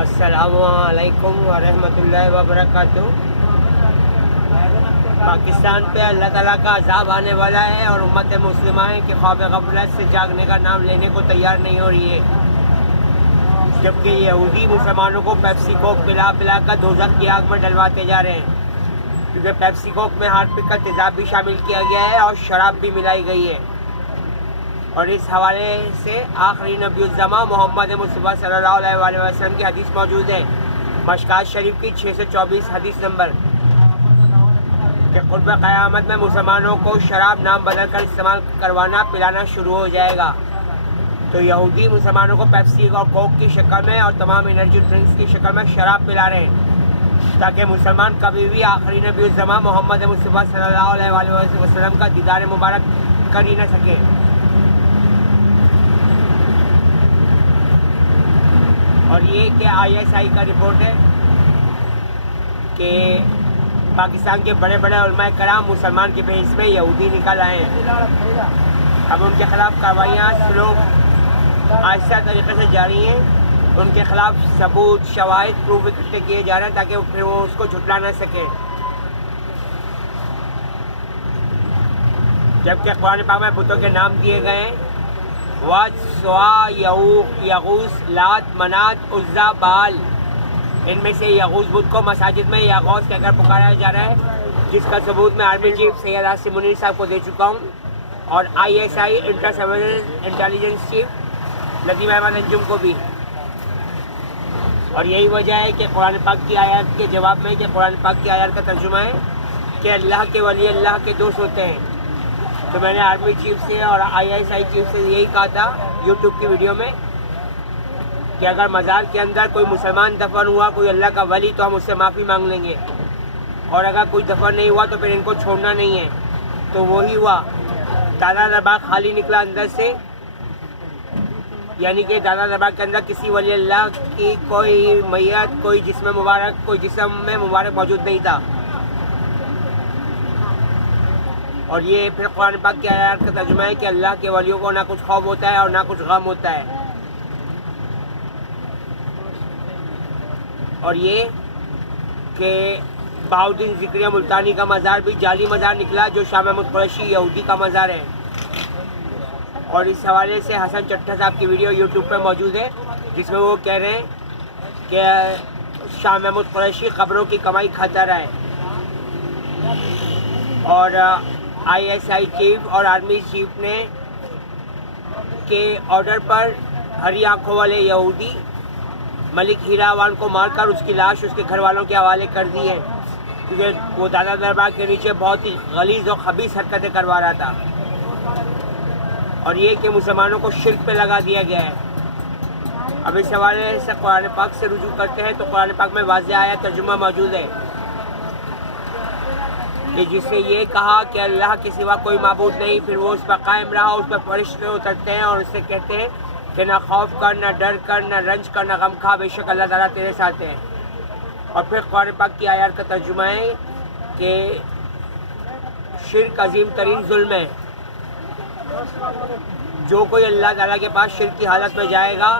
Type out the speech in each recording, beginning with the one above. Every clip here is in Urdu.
السلام علیکم ورحمۃ اللہ وبرکاتہ۔ پاکستان پہ اللہ تعالیٰ کا عذاب آنے والا ہے اور امت مسلمہ ہے کہ خواب غفلت سے جاگنے کا نام لینے کو تیار نہیں ہو رہی ہے، جبکہ یہودی مسلمانوں کو پیپسی کوک پلا پلا کر دوزخ کی آگ میں ڈلواتے جا رہے ہیں، کیونکہ پیپسی کوک میں ہارپک کا تیزاب بھی شامل کیا گیا ہے اور شراب بھی ملائی گئی ہے۔ اور اس حوالے سے آخری نبی الزماں محمد مصطفیٰ صلی اللہ علیہ وآلہ وسلم کی حدیث موجود ہے، مشکوٰۃ شریف کی 624 حدیث نمبر، کہ قرب قیامت میں مسلمانوں کو شراب نام بدل کر استعمال کروانا پلانا شروع ہو جائے گا۔ تو یہودی مسلمانوں کو پیپسی اور کوک کی شکل میں اور تمام انرجی ڈرنکس کی شکل میں شراب پلا رہے ہیں، تاکہ مسلمان کبھی بھی آخری نبی الزماں محمد مصطفیٰ صلی اللہ علیہ وآلہ وسلم کا دیدار مبارک کر ہی نہ سکے۔ اور یہ کہ ISI کا رپورٹ ہے کہ پاکستان کے بڑے بڑے علماء کرام مسلمان کے بھیس میں یہودی نکل آئے ہیں، اب ان کے خلاف کارروائیاں سلو آہستہ طریقے سے جاری ہیں، ان کے خلاف ثبوت شواہد پروف اکٹھے کیے جا رہے ہیں تاکہ پھر وہ اس کو جھٹلا نہ سکے، جبکہ قرآن پاک میں بتوں کے نام دیے گئے ہیں، واد، سوا، یغوث، لات، منات، عزا، بال۔ ان میں سے یغوث بت کو مساجد میں یغوث کہہ کر پکارا جا رہا ہے، جس کا ثبوت میں آرمی چیف سید عاصم منیر صاحب کو دے چکا ہوں، اور ISI inter surveillance intelligence chief Nadeem Ahmed Anjum کو بھی۔ اور یہی وجہ ہے کہ قرآن پاک کی آیات کے جواب میں کہ قرآن پاک کی آیات کا ترجمہ ہے کہ اللہ کے ولی اللہ کے دوست ہوتے ہیں، تو میں نے آرمی چیف سے اور ISI چیف سے یہی کہا تھا YouTube کی ویڈیو میں کہ اگر مزار کے اندر کوئی مسلمان دفن ہوا، کوئی اللہ کا ولی، تو ہم اس سے معافی مانگ لیں گے، اور اگر کوئی دفن نہیں ہوا تو پھر ان کو چھوڑنا نہیں ہے۔ تو وہی ہوا، دادا دربار خالی نکلا اندر سے، یعنی کہ دادا دربار کے اندر کسی ولی اللہ کی کوئی میت، کوئی جسم میں مبارک موجود نہیں تھا۔ اور یہ پھر قرآن پاک کی آیات کا ترجمہ ہے کہ اللہ کے ولیوں کو نہ کچھ خوف ہوتا ہے اور نہ کچھ غم ہوتا ہے۔ اور یہ کہ بہاؤالدین ذکریہ ملتانی کا مزار بھی جعلی مزار نکلا، جو شاہ محمود قریشی یہودی کا مزار ہے۔ اور اس حوالے سے حسن چٹھا صاحب کی ویڈیو YouTube پہ موجود ہے، جس میں وہ کہہ رہے ہیں کہ شاہ محمود قریشی قبروں کی کمائی کھاتا رہا ہے، اور ISI چیف اور آرمی چیف نے کے آرڈر پر ہری آنکھوں والے یہودی ملک ہیراوان کو مار کر اس کی لاش اس کے گھر والوں کے حوالے کر دی ہے، کیونکہ وہ دادا دربار کے نیچے بہت ہی غلیظ اور خبیث حرکتیں کروا رہا تھا۔ اور یہ کہ مسلمانوں کو شرک پہ لگا دیا گیا ہے۔ اب اس حوالے سے قرآن پاک سے رجوع کرتے ہیں تو قرآن پاک میں واضح آیا ترجمہ موجود ہے کہ جس نے یہ کہا کہ اللہ کے سوا کوئی معبود نہیں، پھر وہ اس پر قائم رہا، اس پر فرشتے اترتے ہیں اور اس سے کہتے ہیں کہ نہ خوف کر، نہ ڈر کر، نہ رنج کر، نہ غم کھا، بے شک اللہ تعالیٰ تیرے ساتھ ہے۔ اور پھر قرآن پاک کی آیات کا ترجمہ ہے کہ شرک عظیم ترین ظلم ہے، جو کوئی اللہ تعالیٰ کے پاس شرک کی حالت میں جائے گا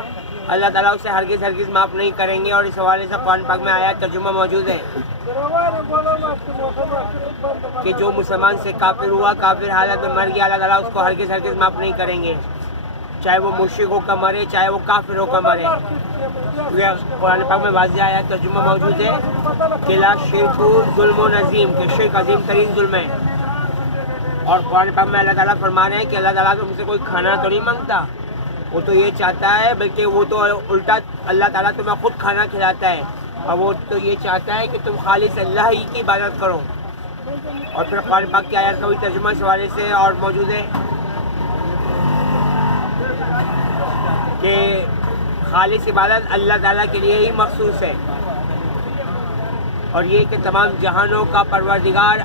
اللہ تعالیٰ اسے ہرگز ہرگز معاف نہیں کریں گے۔ اور اس حوالے سے قرآن پاک میں آیات ترجمہ موجود ہے کہ جو مسلمان سے کافر ہوا، کافر حالت میں مر گیا، اللہ تعالیٰ اس کو ہرگز ہرگز معاف نہیں کریں گے، چاہے وہ مشرک ہو کر مرے، چاہے وہ کافر ہو کر مرے۔ قرآن پاک میں واضح آیات ترجمہ موجود ہے کہ لا شرک ظلم و عظیم، کہ شرک عظیم ترین ظلم ہے۔ اور قرآن پاک میں اللہ تعالیٰ فرما رہے ہیں کہ اللہ تعالیٰ تم سے کوئی کھانا تو نہیں مانگتا، وہ تو یہ چاہتا ہے، بلکہ وہ تو الٹا اللہ تعالیٰ تمہیں خود کھانا کھلاتا ہے، اور وہ تو یہ چاہتا ہے کہ تم خالص اللہ ہی کی عبادت کرو۔ اور پھر قرآن پاک کی آیات کا بھی ترجمہ اس حوالے سے اور موجود ہے کہ خالص عبادت اللہ تعالیٰ کے لیے ہی مخصوص ہے، اور یہ کہ تمام جہانوں کا پروردگار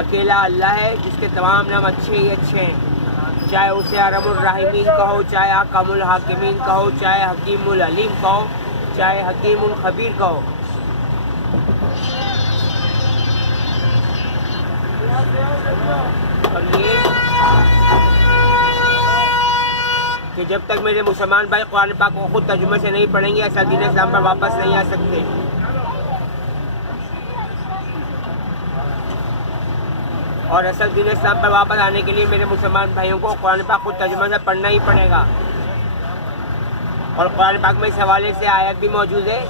اکیلا اللہ ہے، جس کے تمام نام اچھے ہی اچھے ہیں، چاہے اسے ارحم الراحمین کہو، چاہے احکم الحاکمین کہو، چاہے حکیم العلیم کہو، چاہے حکیم الخبیر کہو۔ اور یہ کہ جب تک میرے مسلمان بھائی قرآن پاک کو خود ترجمے سے نہیں پڑھیں گے اصل دین اسلام پر واپس نہیں آ سکتے. اور اصل دین اسلام پر واپس آنے کے لیے میرے مسلمان بھائیوں کو قرآن پاک خود ترجمے سے پڑھنا ہی پڑے گا. اور قرآن پاک میں اس حوالے سے آیت بھی موجود ہے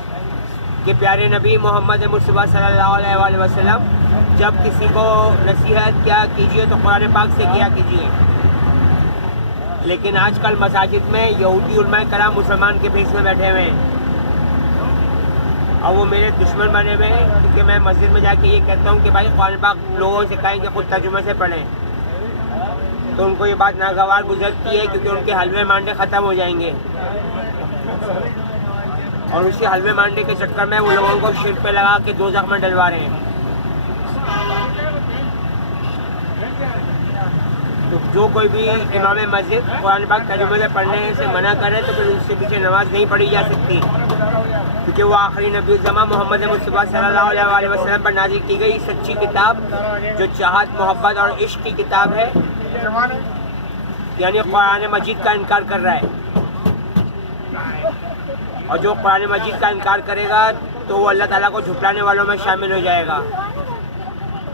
کہ پیارے نبی محمد مصطفیٰ صلی اللہ علیہ وآلہ وسلم جب کسی کو نصیحت کیا کیجیے تو قرآن پاک سے کیا کیجیے. لیکن آج کل مساجد میں یہودی علماء کرام مسلمان کے بھیس میں بیٹھے ہوئے ہیں اور وہ میرے دشمن بنے ہوئے ہیں کیونکہ میں مسجد میں جا کے یہ کہتا ہوں کہ بھائی قرآن پاک لوگوں سے کہیں کہ خود ترجمے سے پڑھیں تو ان کو یہ بات ناگوار گزرتی ہے کیونکہ ان کے حلوے مانڈے ختم ہو جائیں گے اور اسی حلوے مانڈے کے چکر میں وہ لوگوں کو شرک پہ لگا کے دوزخ میں ڈلوا رہے ہیں. تو جو کوئی بھی امام مسجد قرآن پاک ترجمے سے پڑھنے سے منع کرے تو پھر اس سے پیچھے نماز نہیں پڑھی جا سکتی کیونکہ وہ آخری نبی الزماں محمد مصطفیٰ صلی اللہ علیہ وآلہ وسلم پر نازل کی گئی سچی کتاب جو چاہت محبت اور عشق کی کتاب ہے یعنی قرآن مجید کا انکار کر رہا ہے. اور جو قرآن مجید کا انکار کرے گا تو وہ اللہ تعالیٰ کو جھٹلانے والوں میں شامل ہو جائے گا.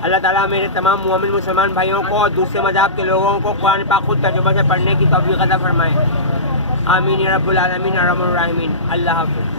اللہ تعالیٰ میرے تمام مومن مسلمان بھائیوں کو اور دوسرے مذہب کے لوگوں کو قرآن پاک خود ترجمے سے پڑھنے کی توفیق عطا فرمائے. آمین یا رب العالمین ارحم الراحمین. اللہ حافظ.